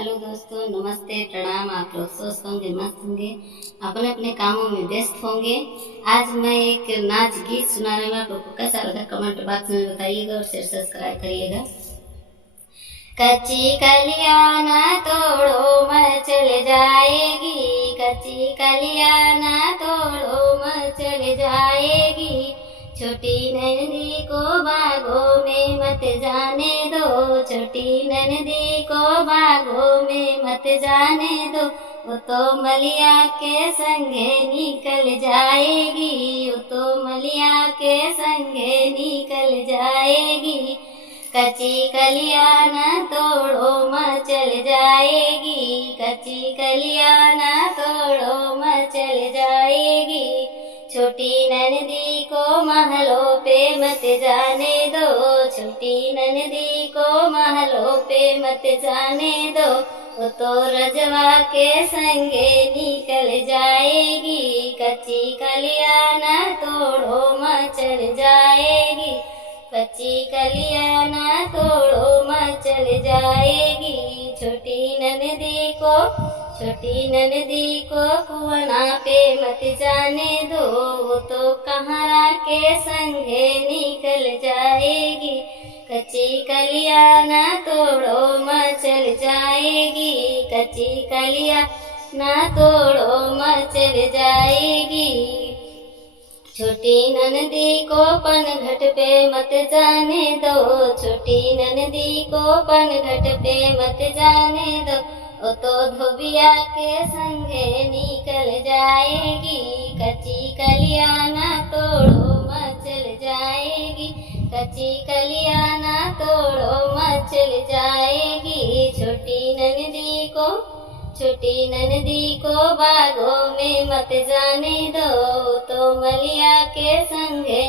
Hello दोस्तों, नमस्ते, प्रणाम। आप लोग स्वस्थ होंगे, मस्त होंगे, अपने अपने कामों में व्यस्त होंगे। आज मैं एक नाच गीत सुनाने में आप लोग को कैसा लगा कमेंट बॉक्स में बताइएगा और शेयर सब्सक्राइब करिएगा। कच्ची कलियां ना तोड़ो मचल जाएगी, कच्ची कलियां ना तोड़ो मचल जाएगी। छोटी नंदी को बागों में मत जाने दो, छोटी नंदी को बागों में मत जाने दो। वो तो मलिया के संगे निकल जाएगी, वो तो मलिया के संगे निकल जाएगी। कच्ची कलियां न तोड़ो मचल जाएगी, कच्ची कलियां न तोड़ो मचल जाएगी। छोटी ननदी को महलों पे मत जाने दो, छोटी ननदी को महलों पे मत जाने दो। वो तो रजवा के संगे निकल जाएगी, कच्ची कलियां न तोड़ो मचल जाएगी, कच्ची कलियां न तोड़ो मचल जाएगी। छोटी ननदी को कुआं पे मत जाने दो, वो तो कहरा के संगे निकल जाएगी। कच्ची कलियां न तोड़ो मचल जाएगी, कच्ची कलियां न तोड़ो मचल जाएगी। छोटी ननदी को पनघट पे मत जाने दो, छोटी ननदी को पनघट पे मत जाने दो। वो तो धोबिया के संगे निकल जाएगी, कच्ची कलियां न तोड़ो मचल जाएगी, कच्ची कलियां न तोड़ो मचल जाएगी। छोटी ननदी को बागों में मत जाने दो, तो मलिया के संगे